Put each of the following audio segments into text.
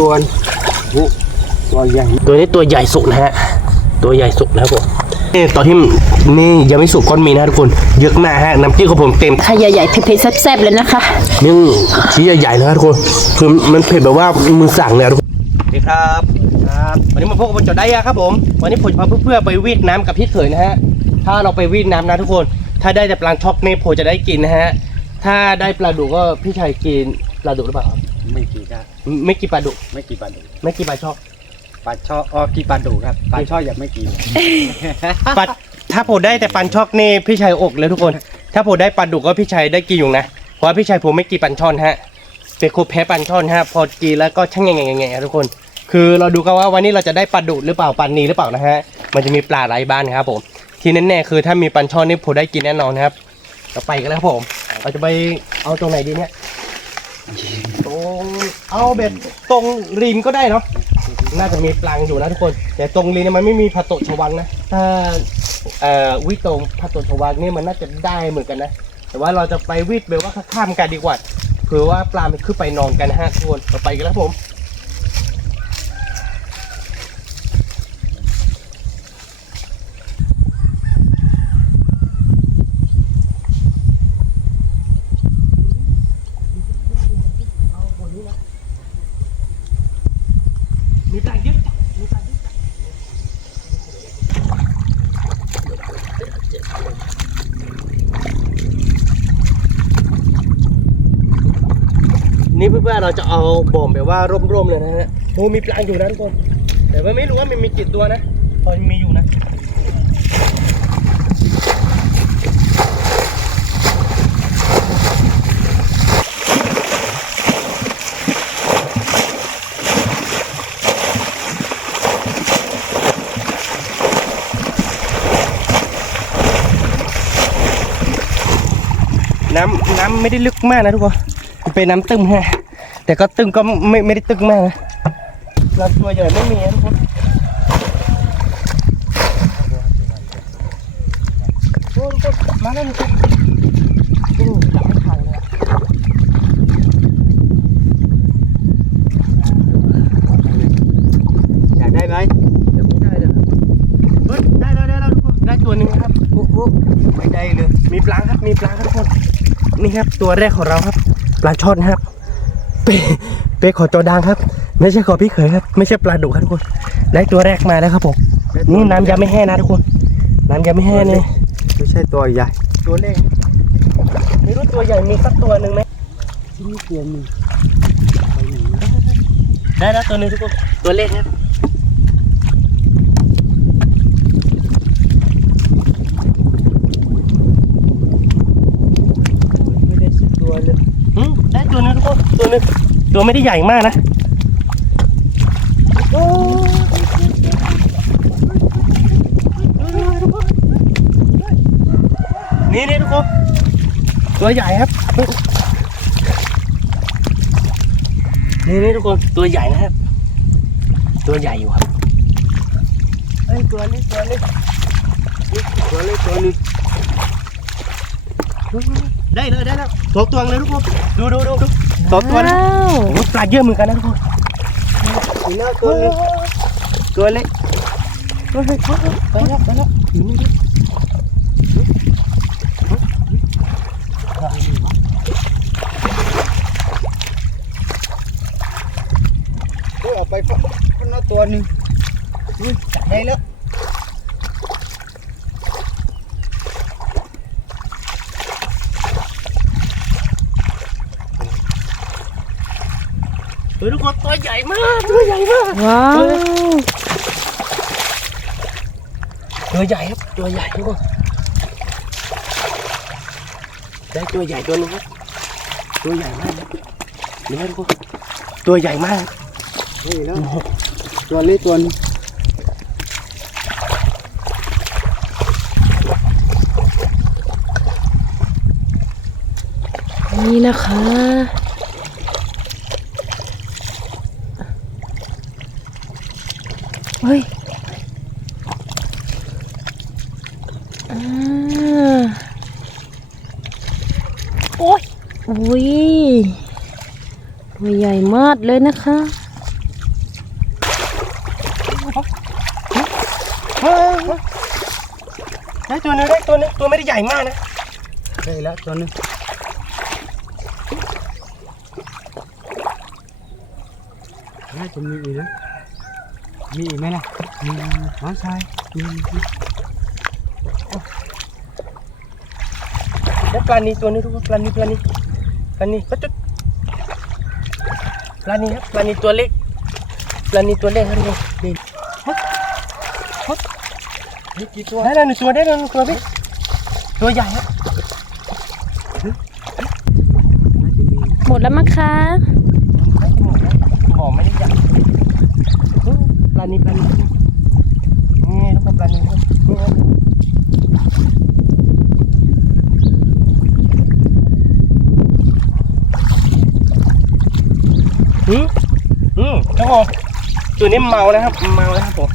ตัวใหญ่ตัวนี้ตัวใหญ่สุดนะฮะตัวใหญ่สุดนะครับผมนี่ตอนที่นี่ยังไม่สุกก้อนมีนะทุกคนเยอะมากฮะน้ำจิ้มของผมเต็มค่ะใหญ่ๆเผ็ดๆแซ่บๆเลยนะคะนี่ชิ้นใหญ่ๆนะทุกคนคือมันเผ็ดแบบว่ามือสั่งเลยทุกคนสวัสดีครับวันนี้มาพบกับผมจอดได้ยาครับผมวันนี้ผมจะพาเพื่อนๆไปวีดน้ำกับพี่เขยนะฮะถ้าเราไปวีดน้ำนะทุกคนถ้าได้แต่ปลาช็อกนี่ผมจะได้กินนะฮะถ้าได้ปลาดุกก็พี่ชายกินปลาดุกหรือเปล่าครับไม่กินครับไม่กินปลาดุกไม่กินปลาดุกไม่กินปลาช็อกปลาช่อกินปลาดุกครับปลาช่อยังไม่กินปลาถ้าผมได้แต่ปลาช็อกนี่พี่ชายอกเลยทุกคนถ้าผมได้ปลาดุกก็พี่ชายได้กินอยู่นะเพราะพี่ชายผมไม่กินปลาช่อนฮะเป็นคนแพ้ปลาช่อนฮะพอกินแล้วก็ช่างแง่ๆทุกคนคือเราดูกันว่าวันนี้เราจะได้ปลาดุกหรือเปล่าปลานีหรือเปล่านะฮะมันจะมีปลาหลายบ้านครับผมที่แน่ๆคือถ้ามีปลาช่อนนี่ผมได้กินแน่นอนนะครับเราไปกันแล้วครับผมเราจะไปเอาตรงไหนดีเนี่ยตรงเอาแบบตรงริมก็ได้เนาะน่าจะมีปลาอยู่นะทุกคนแต่ตรงริมเนี่ยมันไม่มีผักตบชวังนะถ้าวิตรงผักตบชวังนี่มันน่าจะได้เหมือนกันนะแต่ว่าเราจะไปวิทย์แบบว่าข้ามกันดีกว่าเผื่อว่าปลามันขึ้นไปนอนกันนะฮะทุกคนเราไปกันแล้วผมมีปลาเยอะนี่เพื่อนๆเราจะเอาบ่มแบบว่าร่มๆเลยนะฮะโอ้มีปลาอยู่นะทุกคนแต่ว่าไม่รู้ว่ามันมีกี่ตัวนะตอนมีอยู่นะน้ำไม่ได้ลึกมากนะทุกคนเป็นน้ำตึมฮะแต่ก็ตึมก็ไม่ได้ตึมมากนะลำตัวใหญ่ไม่มีนะทุกคนโอ้ทุกคนมาแล้วทุกคนจับไม่ทันเลยอยากได้ไหมยังไม่ได้เลยครับเฮ้ยได้แล้วทุกคนได้ตัวหนึ่งครับโอ้โหไม่ได้เลยมีปลาครับทุกคนนี่ครับตัวแรกของเราครับปลาช่อนครับเป๊ขอจอดังครับไม่ใช่ขอพี่เขยครับไม่ใช่ปลาดุกครับทุกคนได้ตัวแรกมาแล้วครับผมนี่น้ำยังไม่แห้งนะทุกคนน้ำยังไม่แห้งเลยไม่ใช่ตัวใหญ่ตัวเล็กไม่รู้ตัวใหญ่มีสักตัวหนึ่งไหมที่นี่ตัวนึงได้แล้วตัวหนึ่งทุกคนตัวเล็กครับไม่ได้สักตัวเลยได้ตัวนึงทุกคนตัวนึงตัวไม่ได้ใหญ่มากนะโอ้นี่ทุกคนตัวใหญ่ครับนี่ทุกคนตัวใหญ่นะครับตัวใหญ่อยู่ครับเอ้ยตัวนี้ตัวนึงได้แล้วสองตัวเลยทุกคนดูสองตัวนะโอ้ปลาเยอะเหมือนกันนะทุกคนนี่นะตัวนึงตัวเล็กไปแล้วออกไปคนละตัวหนึ่งได้แล้วทุกคนตัวใหญ่มากว้าวตัวใหญ่ครับตัวใหญ่ทุกคนได้ตัวใหญ่ตัวนึงครับตัวใหญ่มากนี่ทุกคนตัวใหญ่มากนี่แล้วตัวเล็กตัวนึงนี่นะคะเฮ้ยโอ้ยตัวใหญ่มากเลยนะคะ ได้ตัวนึงได้ตัวนึงตัวไม่ได้ใหญ่มากนะ ได้แล้วตัวหนึงน่าจะมีอีกนะมีอีกไหมล่ะมีน้องชายมี ได้ปลานีตัวนี้ทุกคนปลานีก็จุดปลานีครับปลานีตัวเล็กปลานีตัวเล็กครับทุกคนนี่ กี่ตัว ได้แล้วหนึ่งตัวได้แล้วหนึ่งตัวพี่ตัวใหญ่ครับ น่าจะมี หมดแล้วมั้งคะ บอกไม่ได้ใหญ่ปลานีนี่ทุกคนปลานีครับนี่ครับทุกคนตัวนี้เมานะครับเมานะครับผม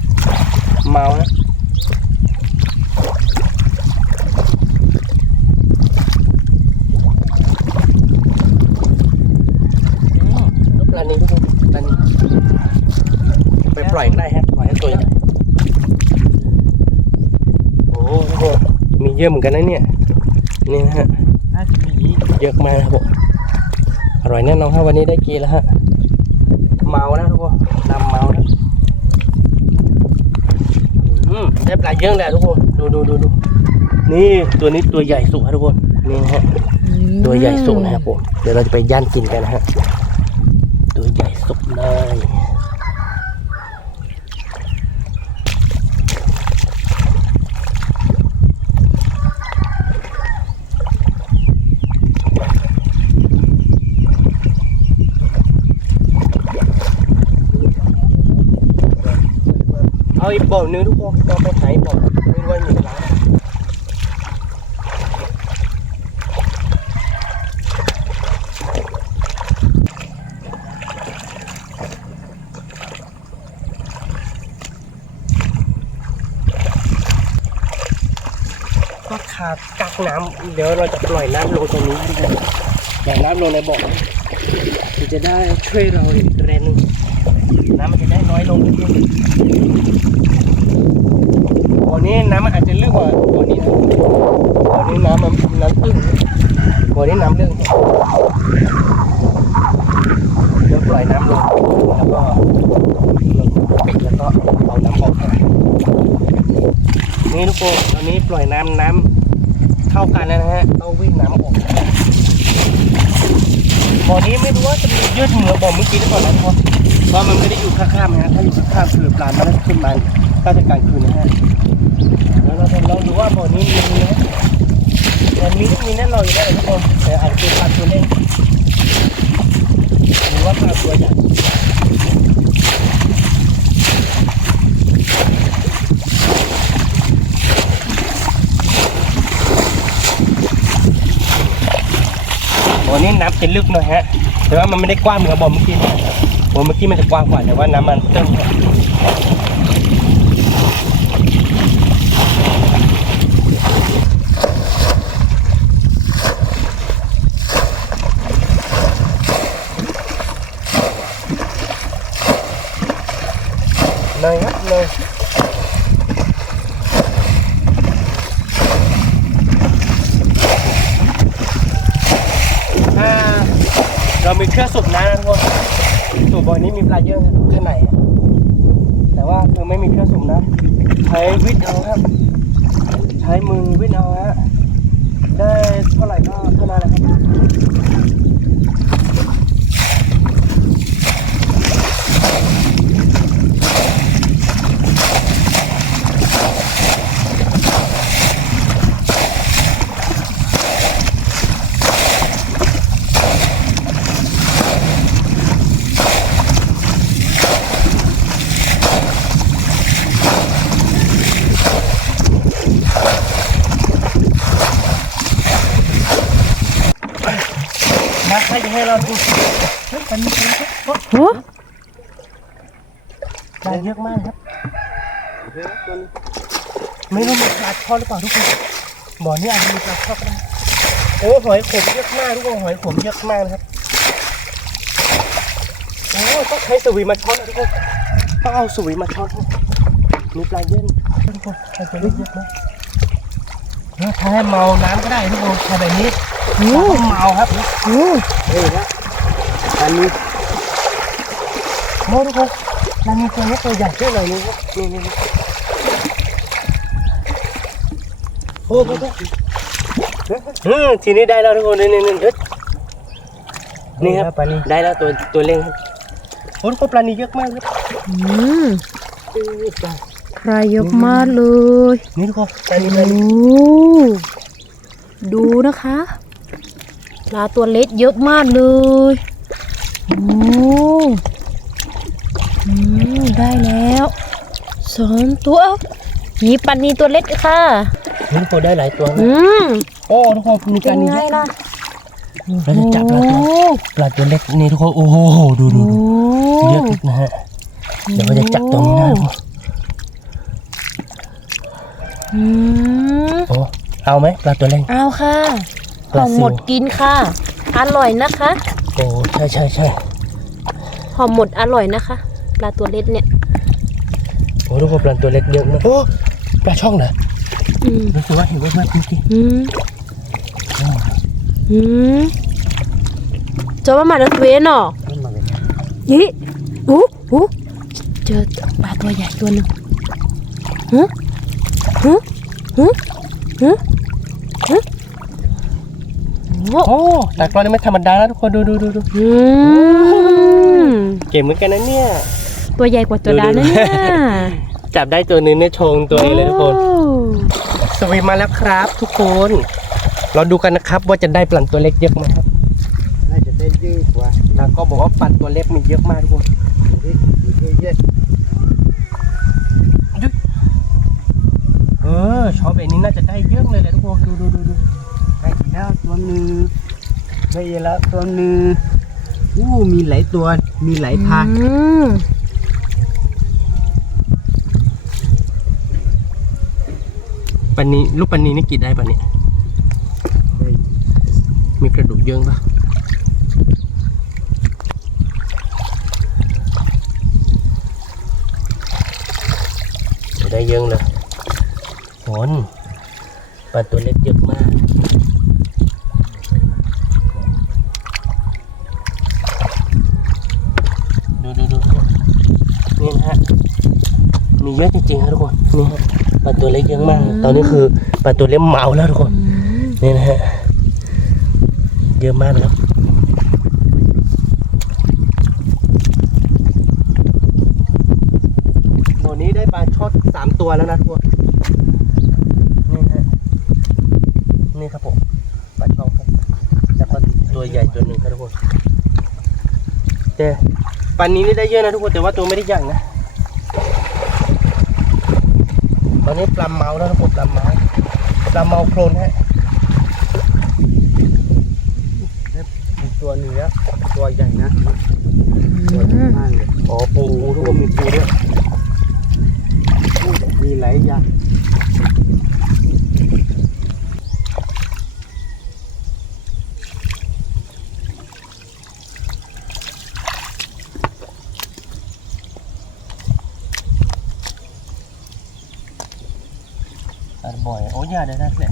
เมานะลูกปลานิลทุกคนปลานิลไปปล่อยได้ฮะปล่อยให้ตัวใหญ่โอ้ทุกคนมีเยอะเหมือนกันนะเนี่ยนี่นะฮะ น่าจะมีอีก เยอะมากครับผมอร่อยแน่นอนครับวันนี้ได้กินแล้วฮะเมานะทุกคนดำเมานะได้ปลาเยอะเลยทุกคนดูนี่ตัวนี้ตัวใหญ่สุดครับทุกคนนี่นะฮะตัวใหญ่สุดนะครับผมเดี๋ยวเราจะไปย่างกินกันนะฮะตัวใหญ่สุดเลยเอาอีกบ่อนึงทุกคนเราไปหาอีกบ่อไม่รู้ว่าอยู่ร้านก็ขาดกักน้ำเดี๋ยวเราจะปล่อยน้ำลงตรงนี้ด้วยปล่อยน้ำลงในบ่อที่จะได้ช่วยเราอีกแรงหนึงน้ำมันจะได้น้อยลงนิดนึงบ่อนี้น้ำมันอาจจะลึกกว่าบ่อนี้นะบ่อนี้น้ำตื้นบ่อนี้น้ำลึกเดี๋ยวปล่อยน้ำลงแล้วก็ปิดแล้วก็เอาน้ำออกไปนี่ทุกคนตอนนี้ปล่อยน้ำเท่ากันแล้วนะฮะต้องวิ่งน้ำออกบ่อนี้ไม่รู้ว่าจะมียืดเหมือนบ่อเมื่อกี้หรือเปล่านะทุกคนเพราะมันไม่ได้อยู่ข้างๆนะฮะถ้าอยู่ข้างๆคือปลามันจะขึ้นมาก็จะกลางคืนนะฮะแล้วเราจะลองดูว่าบ่อนี้มีไหมมันมีแน่นอนอยู่แล้วทุกคนแต่อาจจะเป็นปลาตัวเล็กหรือว่าปลาตัวใหญ่บ่อนี้น้ำจะลึกหน่อยฮะแต่ว่ามันไม่ได้กว้างเหมือนบ่อเมื่อกี้นะบ่อเมื่อกี้มันจะกว้างกว่าแต่ว่าน้ำมันตื้นเลยครับเลยเรามีเครื่องสูบน้ำนะทุกคนสูบบ่อนี้มีปลาเยอะแค่ไหนแต่ว่าคือไม่มีเครื่องสูบน้ำใช้วิทย์เอาครับใช้มือวิทย์เอาฮะได้เท่าไหร่ก็เท่านั้นแหละครับมาใครจะให้เราดูเฮ้ยปลานี้ โอ้ ปลาเยอะมากครับไม่รู้มันปลาช่อนหรือเปล่าทุกคนบ่อนี้อาจจะมีปลาช่อนก็ได้โอ้หอยขมเยอะมากทุกคนหอยขมเยอะมากนะครับโอ้ต้องใช้สวิงมาช้อนนะทุกคนต้องเอาสวิงมาช้อนมีปลาเยอะทุกคนปลาตัวเล็กเยอะมาก ถ้าให้เมาน้ำก็ได้ทุกคนถ้าแบบนี้ โอ้ ต้องเมาครับ โอ้ เฮ้ยนะอันนี้ โมทุกคนมันมีตัวนี้ตัวใหญ่เยอะเลยนี่ครับนี่โอ้โหทีนี้ได้แล้วทุกคนนี่นี่ครับ ปลานี้ ได้แล้วตัวเล็กครับโอ้ทุกคนปลานี้เยอะมากครับ อืมใครยกมาเลย นี่ทุกคนปลานี้ โอ้ดูนะคะปลาตัวเล็กเยอะมากเลยโอ้ได้แล้ว2 ตัวนี่ปันนีตัวเล็กค่ะ นี่ทุกคนได้หลายตัวนะ ม โอ้ทุกคนมีป เป็ ลาน นี้ ไง เยอะ ล่ะ เราจะจับปลาตัวเล็กนี่ทุกคนโอ้โหดู โอ้ เยอะนะฮะเดี๋ยวเราจะจับตรงนี้นะทุกคน อืม โอ้เอาไหมปลาตัวเล็ก เอาค่ะ ปลา หอม ซิว หมดกินค่ะ อร่อยนะคะ โอ้ใช่ หอมหมดอร่อยนะคะ ปลาตัวเล็กเนี่ย โอ้ทุกคนปลาตัวเล็กเยอะนะโอ้ปลาช่องเหรอ อืม รู้สึกว่าเห็นว่าเมื่อกี้ อืมอืมจะว่ามาดักเวนเหรอ ขึ้นมาเลย ยี่โอ้โหเจอปลาตัวใหญ่ตัวหนึ่งฮะฮะฮะฮะฮะโอ้ โอ้แต่ปลานี่ไม่ธรรมดานะทุกคนดู อืม เก่งเหมือนกันนะเนี่ย ตัวใหญ่กว่าตัวดานะเนี่ย จับได้ตัวนึงเนี่ยโชงตัวนี้เลยทุกคน โอ้ สวิมมาแล้วครับทุกคนเราดูกันนะครับว่าจะได้ปลาตัวเล็กเยอะไหมครับ น่าจะได้เยอะกว่า แล้วก็บอกว่าปลาตัวเล็กมีเยอะมากทุกคน ดูเยอะ ชอบแบบนี้น่าจะได้เยอะเลยแหละทุกคนดู ได้อีกแล้วตัวหนึงได้อีกแล้วตัวหนึงมีหลายตัวมีหลายทาง อืม ปลานี้ลูกปลานี้นี่กินได้ปะเนี่ย เฮ้ย มีกระดูกเยอะปะได้เยอะเลยโหนปลาตัวเล็กเยอะมากดูนี่นะฮะมีเยอะจริงๆครับทุกคนนี่ฮะปลาตัวเล็กเยอะมาก ตอนนี้คือปลาตัวเล็กเมาแล้วทุกคน นี่นะฮะเยอะมากแล้วโหนี้ได้ปลาช็อต3 ตัวแล้วนะทุกคนนี่ฮะนี่ครับผมปลาช่อนครับแล้วก็ตัวใหญ่ตัวหนึ่งครับทุกคนแต่ปลานี้นี่ได้เยอะนะทุกคนแต่ว่าตัวไม่ได้ใหญ่นะตอนนี้ปลาเมาแล้วทุกคนปลาเมาโคลนฮะ อีกตัวหนึงแล้วตัวใหญ่นะตัวใหญ่มากเลย อ๋อปูทุกคนมีปูด้วย มีหลายอย่าง บ่อยโอ้ยาได้ได้แหละ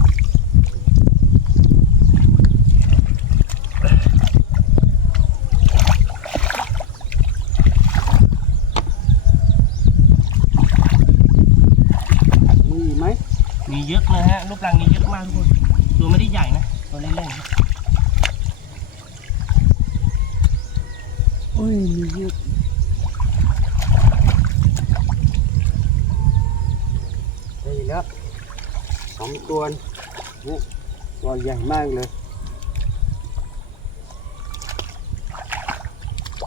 มีไหม มีเยอะเลยฮะรูปร่างนี้เยอะมากทุกคนตัวไม่ได้ใหญ่นะตัวเล่นๆครับ มีเยอะได้อีกแล้ว2 ตัวนี่ตัวใหญ่มากเลย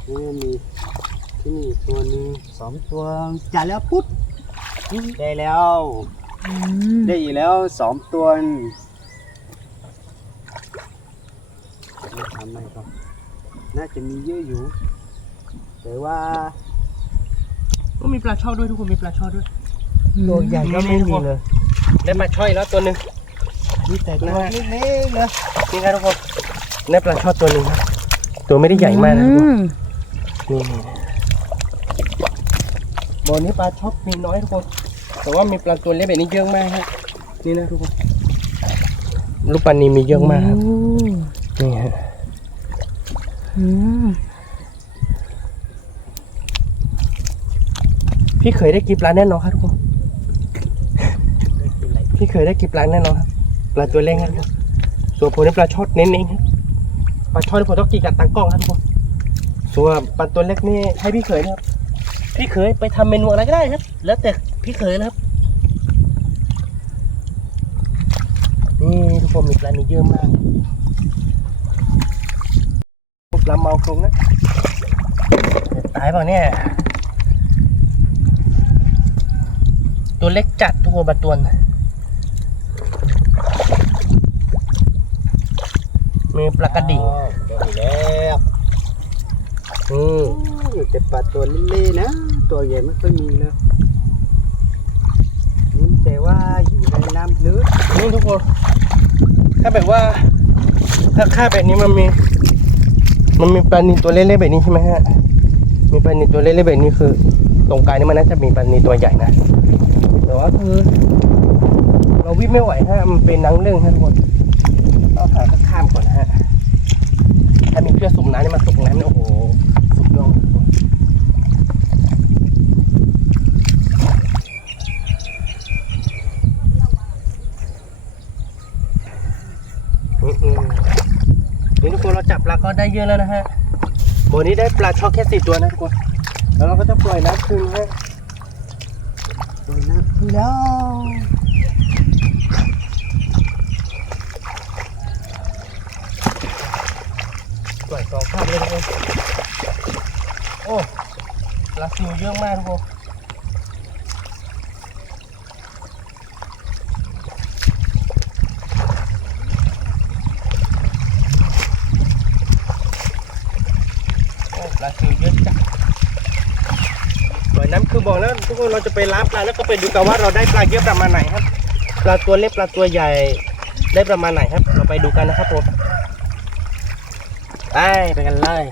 นี่มีที่นี่ตัวหนึง2 ตัวจ่ายแล้วปุ๊บได้แล้ว ได้อีกแล้ว2 ตัวทำไมครับน่าจะมีเยอะอยู่แต่ว่า ก็มีปลาช่อนด้วยทุกคนมีปลาช่อนด้วย ตัวใหญ่ก็ไม่มีเลย ได้ปลาช่อยแล้วตัวหนึ่ง มีแต่ตัวเล็กๆเลย นี่ครับทุกคนได้ปลาช่อนตัวหนึ่งครับตัวไม่ได้ใหญ่มากนะทุกคนนี่บ่อนี้ปลาช่อนมีน้อยทุกคนแต่ว่ามีปลาตัวเล็กแบบนี้เยอะมากฮะนี่นะทุกคน ลูกปลานิลมีเยอะมากครับนี่ฮะ อืม พี่เคยได้กินปลาแน่นอนครับทุกคนพี่เคยได้กินปลาแน่นอนครับปลาตัวเล็กครับทุกคนส่วนผมนี่ปลาช่อนเน้นๆครับปลาช่อนที่ผมต้องกินกับตังกล้องครับทุกคนส่วนปลาตัวเล็กนี่ให้พี่เคยนะครับพี่เคยไปทำเมนูอะไรก็ได้ครับ แล้วแต่พี่เคยนะครับนี่ทุกคนมีปลานี่เยอะมากปลาเมาคงนะตายเปล่าเนี่ยตัวเล็กจัดทุกคนปลาตัวมีปลากระดิ่ง ได้แล้วแต่ปลาตัวเล่ๆนะตัวใหญ่ไม่ค่อยมีเลยแต่ว่าอยู่ในน้ำลึก นี่ทุกคนถ้าแบบว่าถ้าค่าแบบนี้มันมีปลานิลตัวเล็กๆแบบนี้ใช่ไหมฮะมีปลานิลตัวเล็กๆแบบนี้คือตรงกลางนี่มันน่าจะมีปลานิลตัวใหญ่นะแต่ว่าคือเราวิ่งไม่ไหวฮะมันเป็นนังเรื่องฮะทุกคนเราหาข้ามก่อนนะฮะถ้ามีเพื่อสูบน้ำนี่มาสูบน้ำเนี่ยโอ้โหสุดยอดนี่ทุกคนเราจับปลาก็ได้เยอะแล้วนะฮะบ่อนี้ได้ปลาช่อนแค่4 ตัวนะทุกคนแล้วเราก็จะปล่อยน้ำคืนฮะ โดยน้ำขึ้นแล้ว ปล่อย2 ภาพเลยทุกคนโอ้ปลาซิวเยอะมากทุกคนปลาซิวเยอะจัดปล่อยน้ำคือบอกแล้วทุกคนเราจะไปล้างปลาแล้วก็ไปดูกันว่าเราได้ปลาเยอะประมาณไหนครับปลาตัวเล็กปลาตัวใหญ่ได้ประมาณไหนครับ เราไปดูกันนะครับผมไปกันเลย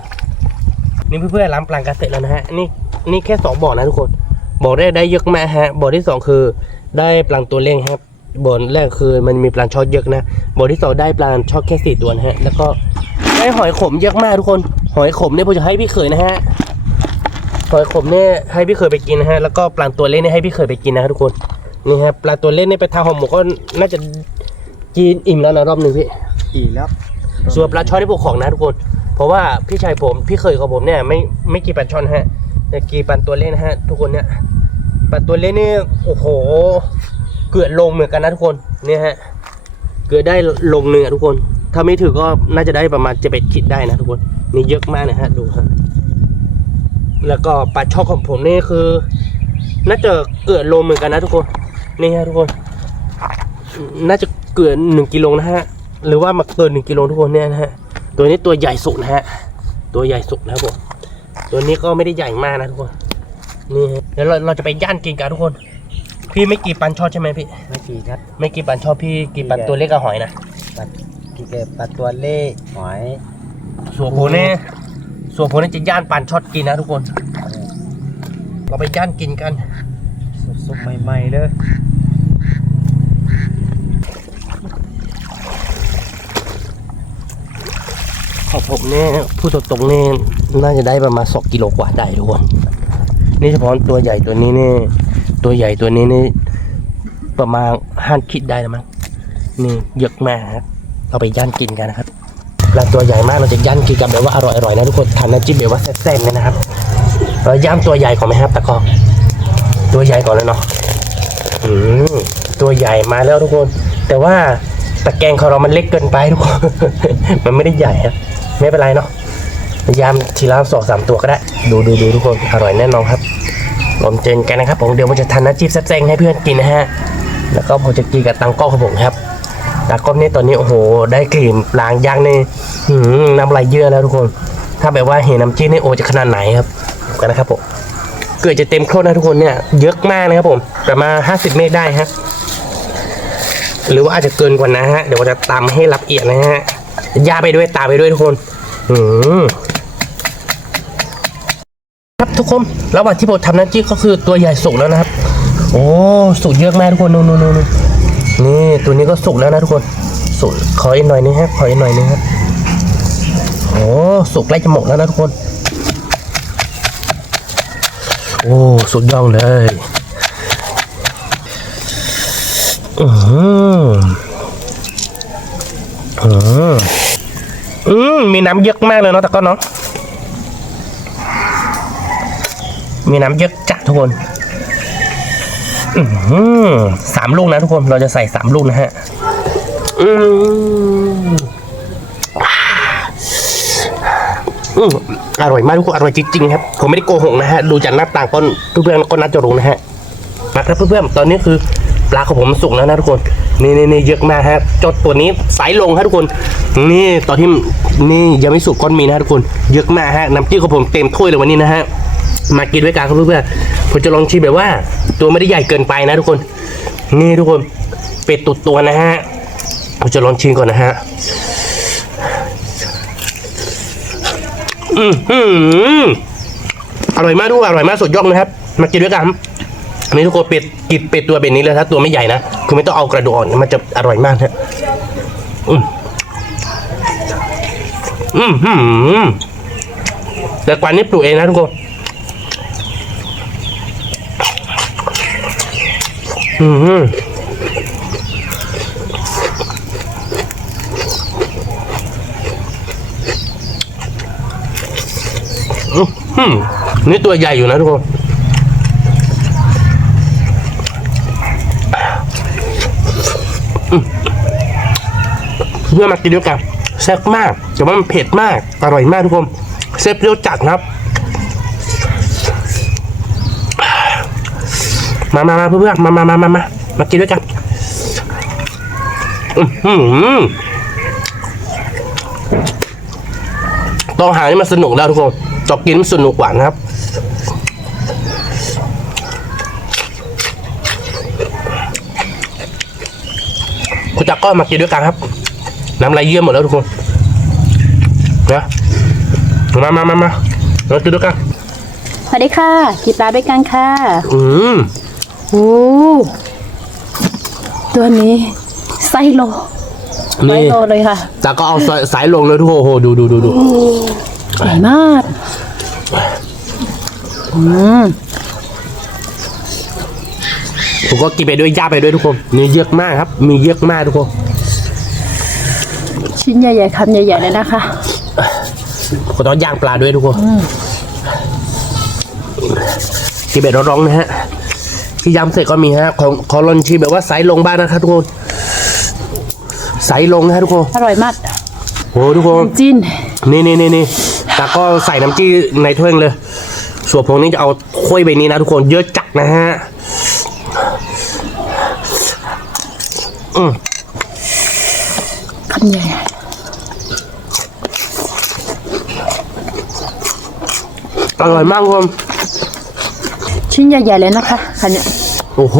นี่เพื่อนๆล้างปลากันเสร็จแล้วนะฮะนี่แค่2 บ่อนะทุกคนบ่อแรกได้เยอะมากฮะบ่อที่2คือได้ปลาตัวเล็กครับบ่อแรกคือมันมีปลาช่อนเยอะนะบ่อที่2ได้ปลาช่อนแค่4 ตัวนะฮะแล้วก็ได้หอยขมเยอะมากทุกคนหอยขมเนี่ยผมจะให้พี่เคยนะฮะหอยขมเนี่ยให้พี่เคยไปกินนะฮะแล้วก็ปลาตัวเล็กเนี่ยให้พี่เคยไปกินนะทุกคนนี่ฮะปลาตัวเล็กเนี่ยไปทำห่อหมกก็น่าจะกินอิ่มแล้วนะรอบนึงพี่ อีกแล้ว ส่วนปลาช่อนที่ผมของนะทุกคนเพราะว่าพี่ชายผมพี่เคยของผมเนี่ยไม่กินปลาช่อนฮะแต่กินปลาตัวเล็กนะฮะทุกคนเนี่ยปลาตัวเล็กนี่โอ้โหเกือบลงเหมือนกันนะทุกคนเนี่ยฮะเกือบได้ลงหนึ่งอะทุกคนถ้าไม่ถือก็น่าจะได้ประมาณ7 ขีดได้นะทุกคนนี่เยอะมากนะฮะดูฮะแล้วก็ปลาช่อนของผมนี่คือน่าจะเกือบลงเหมือนกันนะทุกคนนี่ฮะทุกคนน่าจะเกือบ1 กิโลนะฮะหรือว่ามาเกิน1 กิโลทุกคนเนี่ยนะฮะตัวนี้ตัวใหญ่สุดนะฮะตัวใหญ่สุดนะครับผมตัวนี้ก็ไม่ได้ใหญ่มากนะทุกคนนี่เดี๋ยวเราจะไปย่างกินกันทุกคนพี่ไม่กินปลาช่อนใช่ไหมพี่ ไม่กี่ครับ ไม่กินปลาช่อนพี่กินปลาตัวเล็กกับหอยนะ กี่เก็บปลาตัวเล่หอย ส่วนผมเนี่ยจะย่างปลาช่อนกินนะทุกคนเราไปย่างกินกัน สุกๆใหม่ๆเลย ของผมเนี่ยพูดตรงๆเนี่ยน่าจะได้ประมาณ2 กิโลกว่าได้ทุกคนนี่เฉพาะตัวใหญ่ตัวนี้เนี่ยตัวใหญ่ตัวนี้นี่ประมาณ5 ขีดได้แล้วมั้งนี่เยอะมากครับเราไปย่างกินกันนะครับปลาตัวใหญ่มากเราจะย่างกินกันแบบว่าอร่อยๆนะทุกคนทานน้ำจิ้มแบบว่าแซ่บๆเลยนะครับเราย่างตัวใหญ่ก่อนไหมครับตะกอกตัวใหญ่ก่อนเลยเนาะตัวใหญ่มาแล้วทุกคนแต่ว่าตะแกรงของเรามันเล็กเกินไปทุกคน มันไม่ได้ใหญ่ครับไม่เป็นไรเนาะพยายามทีละ2-3 ตัวก็ได้ดูทุกคนอร่อยแน่นอนครับลองเจนกันนะครับผมเดี๋ยวผมจะทานน้ำจิ้มแซ่บๆให้เพื่อนกินนะฮะแล้วก็ผมจะกินกับตังก้องของผมครับตากล้องนี่ตอนนี้โอ้โหได้กลิ่นปลาย่างนี่น้ำลายเยอะแล้วทุกคนถ้าแบบว่าเห็นน้ำจิ้มนี่โอจะขนาดไหนครับกันนะครับผมเกิดจะเต็มโคตรนะทุกคนเนี่ยเยอะมากนะครับผมประมาณ50 เมตรได้ฮะหรือว่าอาจจะเกินกว่านะฮะเดี๋ยวผมจะตำให้ละเอียดนะฮะย่าไปด้วยตาไปด้วยทุกคนครับทุกคนระหว่างที่ผมทำน้ำจิ้มก็คือตัวใหญ่สุกแล้วนะครับโอ้สุกเยอะมากทุกคนนู่นนี่ตัวนี้ก็สุกแล้วนะทุกคน สุกขออีกหน่อยนึงครับขออีกหน่อยนึงครับโอ้สุกใกล้จะหมดแล้วนะทุกคนโอ้สุดยอดเลยมีน้ำเยอะมากเลยเนาะแต่ก็เนาะมีน้ำเยอะจัดทุกคน3 ลูกนะทุกคนเราจะใส่3 ลูกนะฮะอร่อยมากทุกคนอร่อยจริงๆครับผมไม่ได้โกหกนะฮะดูจากหน้าต่างก็เพื่อนๆก็น่าจะรู้นะฮะมาครับเพื่อนๆตอนนี้คือปลาของผมสุกแล้วนะทุกคนนี่เยอะมากฮะจดตัวนี้สายลงฮะทุกคนนี่ตอนที่นี่ยังไม่สุกก้อนมีนะทุกคนเยอะมากฮะน้ำจิ้มของผมเต็มถ้วยเลยวันนี้นะฮะมากินด้วยกันครับเพื่อนๆผมจะลองชิมแบบว่าตัวไม่ได้ใหญ่เกินไปนะทุกคนนี่ทุกคนเป็ดตุดตัวนะฮะผมจะลองชิมก่อนนะฮะอร่อยมากทุกคนอร่อยมากสุดยอดนะครับมากินด้วยกันอันนี้ทุกคนกินเป็ดตัวแบบนี้เลยถ้าตัวไม่ใหญ่นะคือไม่ต้องเอากระดูกอ่อนมันจะอร่อยมากฮะแต่กว่านี้ปลูกเองนะทุกคนนี่ตัวใหญ่อยู่นะทุกคนเพื่อมากินด้วยกันแซ่บมากแต่ว่ามันเผ็ดมากอร่อยมากทุกคนแซ่บเปรี้ยวจัดครับมาเพื่อนมากินด้วยกันต้องหาให้มันสนุกแล้วทุกคนจอกกินมันสนุกกว่านะครับคุณจักรก็มากินด้วยกันครับน้ำลายเยี่ยมหมดแล้วทุกคนนะมากินด้วยกัน สวัสดีค่ะกินปลาด้วยกันค่ะโอ้ตัวนี้ไซโลเลยค่ะแต่ก็เอาสายลงเลยทุกคนโอ้โหดูใหญ่มากผมก็กินไปด้วยย่าไปด้วยทุกคนมีเยอะมากครับมีเยอะมากทุกคนชิ้นใหญ่ๆคำใหญ่ๆเลยนะคะผมต้องย่างปลาด้วยทุกคนกินแบบร้อนๆนะฮะที่ย้ำเสร็จก็มีฮะขอลองชิมแบบว่าสายลงบ้างนะครับทุกคนสายลงนะฮะทุกคนอร่อยมากโอ้ทุกคนจิ้นนี่แต่ก็ใส่น้ำจิ้มในถ้วยเลยส่วนผมนี่จะเอาถ้วยใบนี้นะทุกคนเยอะจัดนะฮะคำใหญ่อร่อยมากคุณชิ้นใหญ่ๆเลยนะคะคันเนี้ยโอ้โห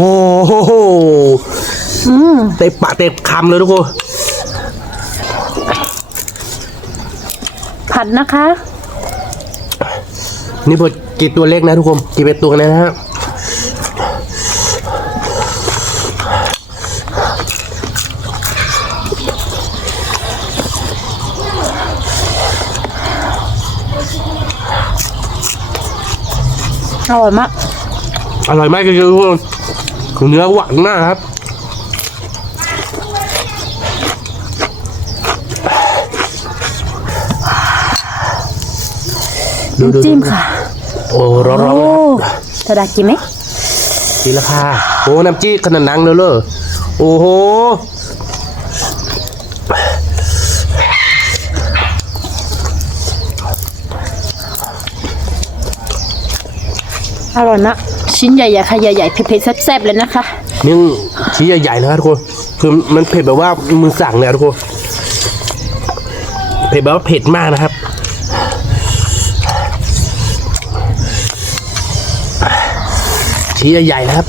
เต็มปากเต็มคำเลยทุกคนผัดนะคะนี่พอกินตัวเล็กนะทุกคนกินเป็นตัวนะฮะอร่อยมากจริงๆทุกคนเนื้อหวานมากครับจิ้มค่ะโอ้ร้อนเธอได้กินไหมกินแล้วค่ะโอ้น้ำจิ้มขนาดนังเลยโอ้โหอร่อยนะชิ้นใหญ่ๆค่ะใหญ่ๆเผ็ดๆแซ่บๆเลยนะคะนี่ชิ้นใหญ่ๆนะครับทุกคนคือมันเผ็ดแบบว่ามือสั่งเลยทุกคนเผ็ดแบบว่าเผ็ดมากนะครับชิ้นใหญ่ๆนะครับ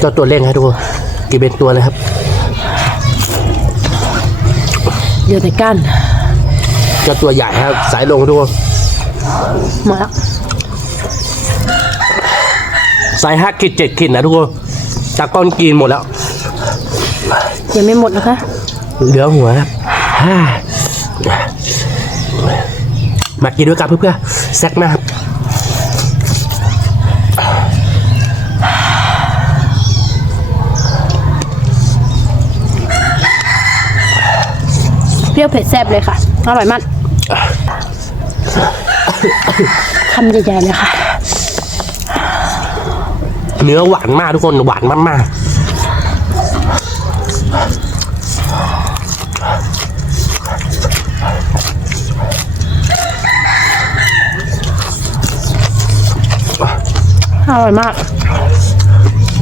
เจ้าตัวเล่งครับทุกคนกินเป็นตัวเลยครับ เดี๋ยวแต่ก้าน เจ้าตัวใหญ่ครับสายลงทุกคน มาแล้ว สาย5 ขีด 7 ขีดนะทุกคนจากก้อนกินหมดแล้ว ยังไม่หมดนะคะ เหลือหัวครับมากินด้วยกันเพื่อแซกหน้าครับ เปรี้ยวเผ็ดแซ่บเลยค่ะอร่อยมากคำใหญ่ๆเลยค่ะ เนื้อหวานมากทุกคนหวานมาก อร่อยมาก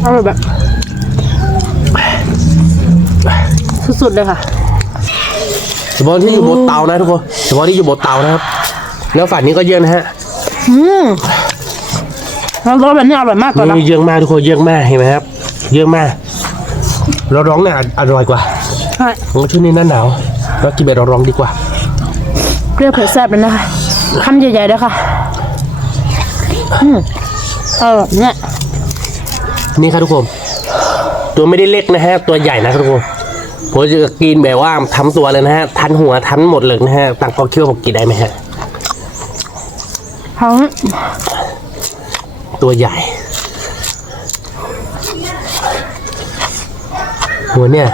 อร่อยแบบสุดๆเลยค่ะ ๆเฉพาะที่อยู่บนเตานะทุกคนเฉพาะที่อยู่บนเตานะครับแล้วฝั่งนี้ก็เยอะนะฮะ แล้วรสแบบนี้อร่อยมากกว่านะ เยอะมากทุกคนเยอะมากเห็นไหมครับเยอะมากเราร้องเนี่ยอร่อยกว่า ใช่ ผมช่วงนี้หน้าหนาวเรากินแบบเราร้องดีกว่า เปรี้ยวเผ็ดแซ่บเลยนะคะคำใหญ่ๆเลยค่ะเนี่ย นี่ครับทุกคนตัวไม่ได้เล็กนะฮะตัวใหญ่นะครับทุกคนผมจะกินแบบว่าทั้งตัวเลยนะฮะทันหัวทันหมดเลยนะฮะต่างก็คิดว่าผมกินได้ไหมฮะ ทั้ง ตัวใหญ่หัวเนี่ย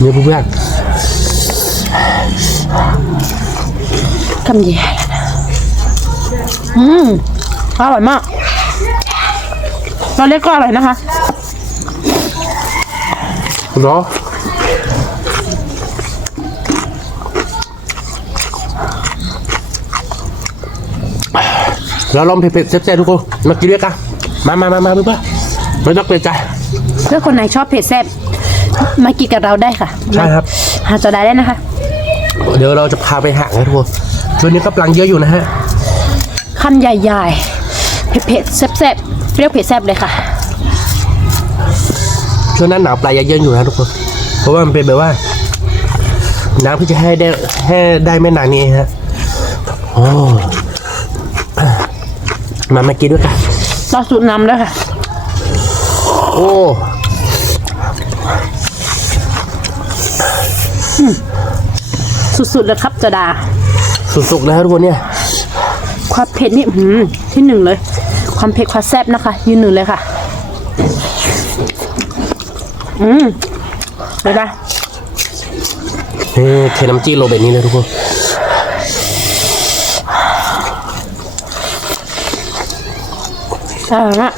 เนี่ยเพื่อน คำใหญ่ๆอร่อยมากตอนเล็กก็อร่อยนะคะ เหรอเราลองเผ็ดๆแซ่บๆทุกคนมากินด้วยกันมาเพื่อนไม่ต้องเกรงใจ เพื่อคนไหนชอบเผ็ดแซ่บมากินกับเราได้ค่ะ ใช่ครับ หาจอได้นะคะ เดี๋ยวเราจะพาไปหานะทุกคนช่วงนี้กำลังเยอะอยู่นะฮะ คำใหญ่ๆเผ็ดๆแซ่บๆเปรี้ยวเผ็ดแซ่บเลยค่ะ ช่วงนั้นหนาวปลายเยอะอยู่นะทุกคนเพราะว่ามันเป็นแบบว่าน้ำเพื่อจะให้ได้ไม่นานนี้ฮะโอ้มากินด้วยกัน เราสูตรน้ำด้วยค่ะ โอ้ สุดๆเลยครับจดา สุกๆนะครับทุกคนเนี่ย ความเผ็ดนี่ที่หนึ่งเลย ความเผ็ดความแซ่บนะคะยืนหนึ่งเลยค่ะเลยปะ เทน้ำจิ้มโรเบตนี้เลยทุกคนอร่อยมาก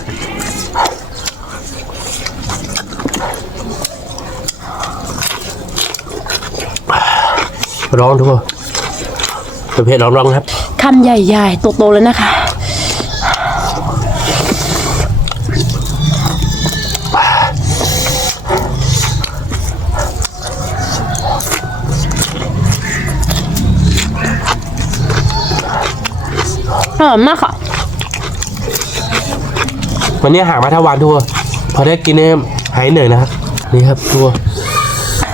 ร้องทุกคนเผ็ดๆร้องๆครับ คำใหญ่ๆโตๆเลยนะคะอร่อยมากค่ะ วันนี้หามาทั้งวันทุกคนพอได้กินเนี่ยหายเหนื่อยนะครับนี่ครับทุกคน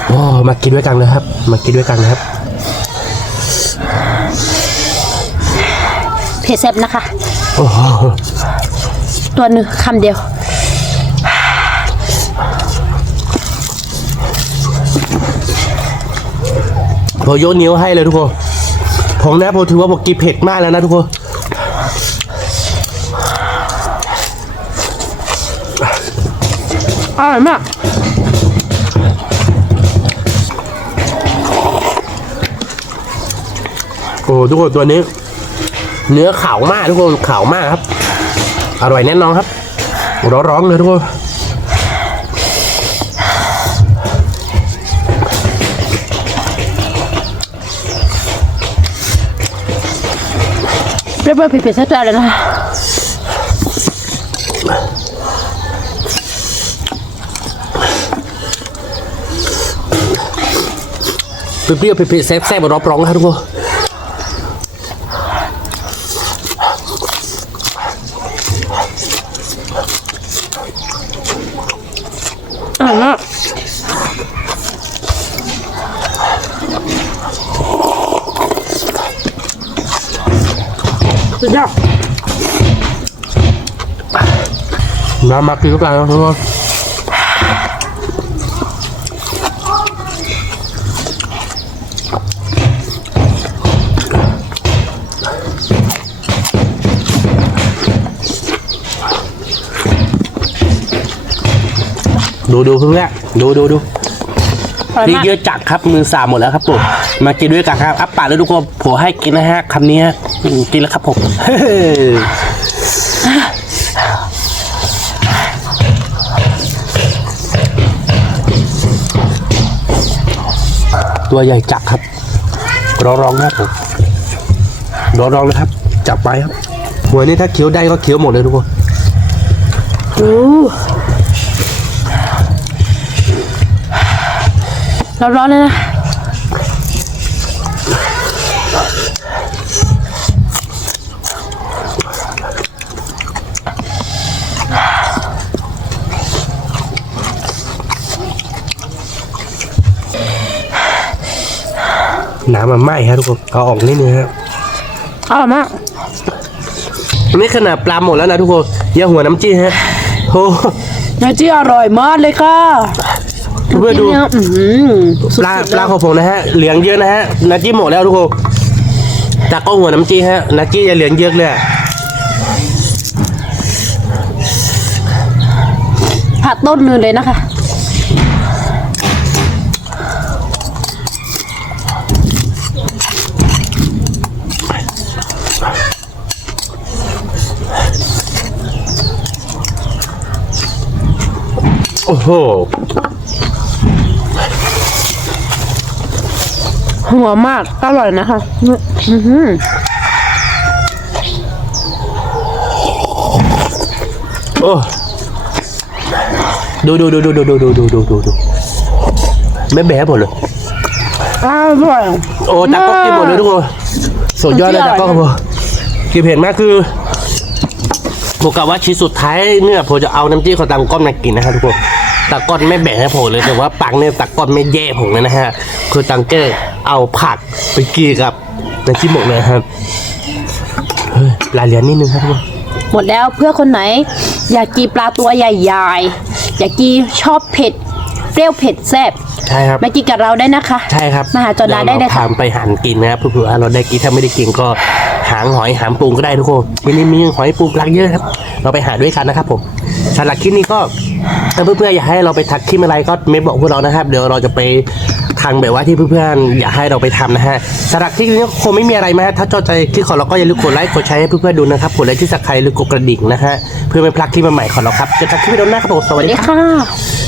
โอ้มากินด้วยกันเลยครับมากินด้วยกันนะครับ เผ็ดแซ่บนะคะ โอ้โห ตัวหนึ่งคำเดียว พอยกนิ้วให้เลยทุกคนผมนะผมถือว่าผมกินเผ็ดมากแล้วนะทุกคนอร่อยมาก โอ้ทุกคนตัวนี้ เนื้อขาวมากทุกคนขาวมากครับอร่อยแน่นอนครับร้อนๆเลยทุกคนเปรี้ยวๆเผ็ดๆแซ่บๆเลยนะคะ เปรี้ยวๆเผ็ดๆแซ่บๆร้อนๆครับทุกคน ร่อยมากสุดยอด น้ำมากินกันนะทุกคนดูเพิ่งแรกดู อร่อย นี่ มาก เยอะจัดครับมือสามหมดแล้วครับผมมากินด้วยกันครับอัปปากเลยทุกคนผมให้กินนะฮะคำนี้กินแล้วครับผม ตัวใหญ่จักครับร้องครับผมร้องเลยครับจับไปครับหัวนี่ถ้าเคี้ยวได้ก็เคี้ยวหมดเลยทุกคน ร้อนๆเลยนะ น้ำมันไหม้ครับทุกคนเอาออกนิดนึงครับ อร่อยมาก นี่ขนาดปลาหมดแล้วนะทุกคนอย่าหัวน้ำจิ้มฮะโอ้ น้ำจิ้มอร่อยมากเลยค่ะ เพื่อดู น้ำจิ้มเนี่ย ปลาของผมนะฮะเหลืองเยอะนะฮะน้ำจิ้มหมดแล้วทุกคนแต่ก็หัวน้ำจิ้มฮะน้ำจิ้มจะเหลืองเยอะเลย ผัดต้นเลยนะคะ โอ้โห หัวมากอร่อยนะคะโอ้ดูไม่แบะหมดเลย อร่อย โอ้ตากล้องกินหมดเลยทุกคนสุดยอดเลยตากล้องครับผมกินเผ็ดมากคือผมกะว่าชิ้นสุดท้ายเนี่ยผมจะเอาน้ำจิ้มของตากล้องมากินนะครับทุกคนตากล้องไม่แบ่งให้ผมเลยแต่ว่าปังเนี่ยตากล้องไม่แย่ผมเลยนะฮะคือตังเกอร์เอาผักไปกินกับน้ำจิ้มหมดเลยครับเฮ้ยรายละเอียดนิดนึงครับทุกคน หมดแล้วเพื่อคนไหน อยากกินปลาตัวใหญ่ๆอยากกินชอบเผ็ดเปรี้ยวเผ็ดแซ่บ ใช่ครับ มากินกับเราได้นะคะ ใช่ครับ มาหาจอดาได้เลยค่ะ ทำไปหันกินนะครับเพื่อๆเราได้กินถ้าไม่ได้กินก็หางหอยหางปูก็ได้ทุกคนที่นี่มีหอยปูปลาเยอะครับเราไปหาด้วยกันนะครับผมสำหรับคลิปนี้ก็ถ้าเพื่อนๆอยากให้เราไปทักคลิปอะไรก็เมนบอกพวกเรานะครับเดี๋ยวเราจะไปทางแบบว่าที่เพื่อนๆอยากให้เราไปทำนะฮะสำหรับคลิปนี้คงไม่มีอะไรมากถ้าชอบใจคลิปของเราก็อย่าลืมกดไลค์กดแชร์ให้เพื่อนๆดูนะครับกดไลค์ที่สักใครหรือกดกระดิ่งนะฮะเพื่อไม่พลาดคลิปใหม่ๆของเราครับเจอกันคลิปวิดีโอหน้าครับผมสวัส สวัส ดี ดี ครับ ค่ะ